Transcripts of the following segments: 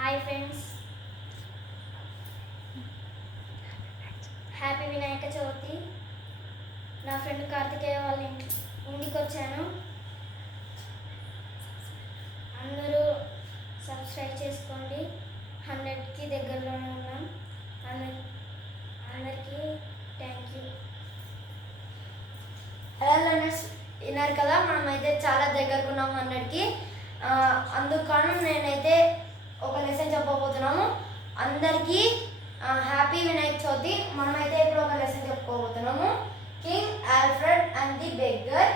Hi friends, happy Vinayaka Chavithi. నా friend Karthikeya వాళ్ళ ఇంటికి వచ్చాను. అందరూ సబ్స్క్రైబ్ చేసుకోండి. 100కి దగ్గరలోనే ఉన్నాం. అందరికీ థ్యాంక్ యూ. హలో లర్నర్స్, విన్నారు కదా, మనమైతే చాలా దగ్గరకు ఉన్నాం 100కి. అందుకని నేనైతే ఒక లెసన్ చెప్పబోతున్నాము. అందరికీ హ్యాపీ వినాయక చవితి. మనమైతే ఇప్పుడు ఒక లెసన్ చెప్పుకోబోతున్నాము. King Alfred and the beggar.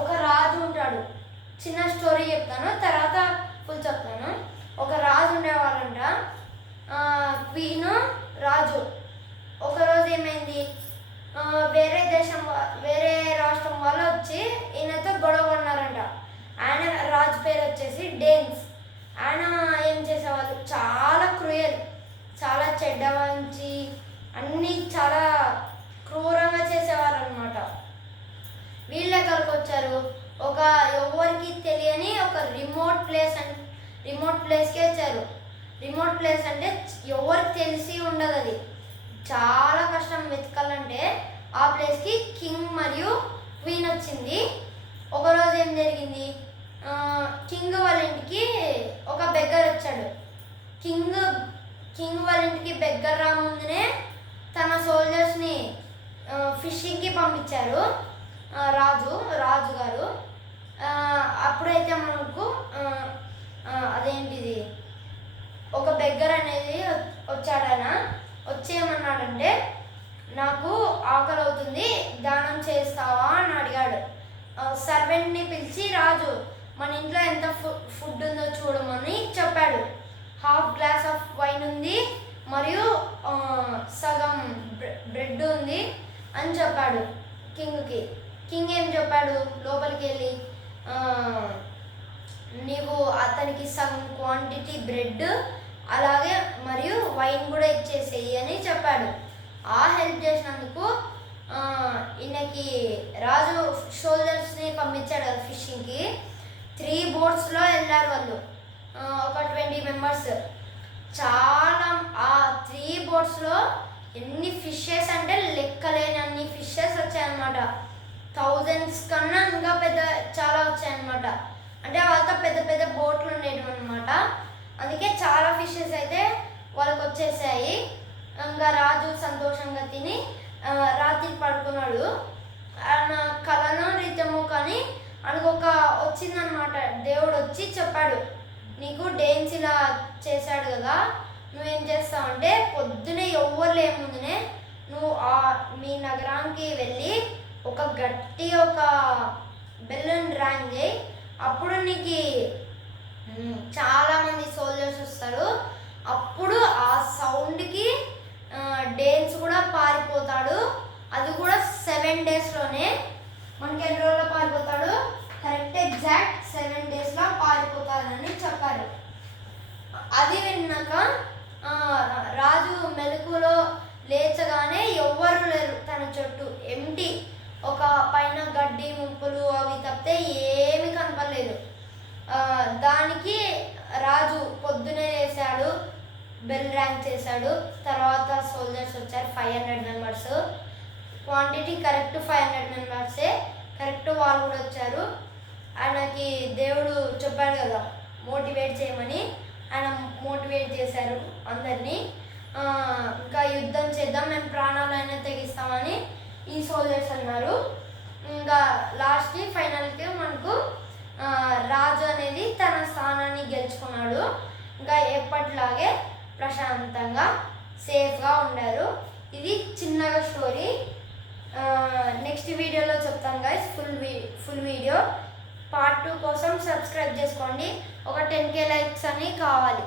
ఒక రాజు ఉంటాడు. చిన్న స్టోరీ చెప్తాను, తర్వాత ఫుల్ చెప్తాను. ఒక రాజు ఉండేవాళ్ళంట. క్వీన్, రాజు. ఒకరోజు ఏమైంది, వేరే రాష్ట్రం వాళ్ళు వచ్చి ఈయనతో గొడవ పడినారంట. ఆయన రాజు పేరు వచ్చేసి డేన్స్. ఆయన ఏం చేసేవాళ్ళు, చాలా క్రూయల్, చాలా చెడ్డ మంచి అన్నీ చాలా క్రూరంగా చేసేవారు అనమాట. వీళ్ళ ఎక్కడికి వచ్చారు, ఒక ఎవరికి తెలియని ఒక రిమోట్ ప్లేస్కి వచ్చారు. రిమోట్ ప్లేస్ అంటే ఎవరికి తెలిసి ఉండదు, అది చాలా కష్టం వెతకాలంటే. ఆ ప్లేస్కి కింగ్ మరియు క్వీన్ వచ్చింది. ఒకరోజు ఏం జరిగింది, కింగ్ వాళ్ళ ఇంటికి ఒక బెగ్గర్ వచ్చాడు. కింగ్ వాళ్ళ ఇంటికి బెగ్గర్ రా ముందునే తన సోల్జర్స్ని ఫిషింగ్కి పంపించారు రాజు గారు. అప్పుడైతే మనకు అదేంటిది, ఒక బెగ్గర్ అనేది వచ్చాడన. వచ్చేయమన్నాడంటే, నాకు ఆకలి అవుతుంది, దానం చేస్తావా అని అడిగాడు. సర్వెంట్ని పిలిచి, రాజు మన ఇంట్లో ఎంత ఫుడ్ ఉందో చూడమని చెప్పాడు. హాఫ్ గ్లాస్ ఆఫ్ వైన్ ఉంది, మరియు సగం బ్రెడ్ ఉంది అని చెప్పాడు కింగ్కి. కింగ్ ఏం చెప్పాడు, లోపలికి వెళ్ళి నీవు అతనికి సగం క్వాంటిటీ బ్రెడ్ అలాగే మరియు వైన్ కూడా ఇచ్చేసేయి అని చెప్పాడు. ఆ హెల్ప్ చేసినందుకు ఈయనకి రాజు షోల్డర్స్ని పంపించాడు కదా ఫిషింగ్కి. 3 బోట్స్లో వెళ్ళారు వాళ్ళు, ఒక 20 మెంబర్స్. చాలా ఆ 3 బోట్స్లో ఎన్ని ఫిషెస్ అంటే లెక్కలేని అన్ని ఫిషెస్ వచ్చాయన్నమాట. 1000s కన్నా ఇంకా చాలా వచ్చాయన్నమాట. అంటే వాళ్ళతో పెద్ద పెద్ద బోట్లు ఉండేవి అనమాట. అందుకే చాలా ఫిషెస్ అయితే వాళ్ళకి వచ్చేసాయి. ఇంకా రాజు సంతోషంగా తిని రాత్రి పడుకున్నాడు. ఆయన కళను రీతము కానీ ఆయనకు వచ్చిందనమాట. దేవుడు వచ్చి చెప్పాడు, నీకు డేన్స్ ఇలా చేశాడు కదా, నువ్వేం చేస్తావంటే పొద్దునే ఎవ్వరు లేముందునే నువ్వు మీ నగరానికి వెళ్ళి ఒక బెల్లుని ర్యాంగ్ చేయి. అప్పుడు నీకు చాలామంది సోల్జర్స్ వస్తారు. అప్పుడు ఆ సౌండ్కి డేన్స్ కూడా పారిపోతాడు. అది కూడా 7 డేస్లోనే. మనకి ఎన్ని రోజుల్లో పారిపోతాడు, కరెక్ట్ ఎగ్జాక్ట్ 7 డేస్లో పారిపోతాడని చెప్పారు. అది విన్నాక రాజు మెలకులో లేచగానే ఎవ్వరు లేరు తన చుట్టూ, ఎంటీ. ఒక పైన గడ్డి ముప్పులు అవి తప్పితే ఏమీ కనపడలేదు. దానికి రాజు పొద్దునే లేచాడు, బెల్ ర్యాంక్ చేశాడు. తర్వాత సోల్జర్స్ వచ్చారు, 500 మెంబర్స్. క్వాంటిటీ కరెక్ట్ 500 మెంబర్సే, కరెక్ట్ వాళ్ళు కూడా వచ్చారు. ఆయనకి దేవుడు చెప్పాడు కదా మోటివేట్ చేయమని, ఆయన మోటివేట్ చేశారు అందరినీ. ఇంకా యుద్ధం చేద్దాం, మేము ప్రాణాలైనా తెగిస్తామని ఈ సోల్జర్స్ అన్నారు. ఇంకా లాస్ట్కి ఫైనల్కి మనకు రాజు అనేది తన స్థానాన్ని గెలుచుకున్నాడు. ఇంకా ఎప్పటిలాగే ప్రశాంతంగా సేఫ్గా ఉండారు. ఇది చిన్నగా స్టోరీ. నెక్స్ట్ వీడియోలో చెప్తాను గైస్, ఫుల్ వీడియో. పార్ట్ 2 కోసం సబ్స్క్రైబ్ చేసుకోండి. ఒక 10K లైక్స్ అని కావాలి.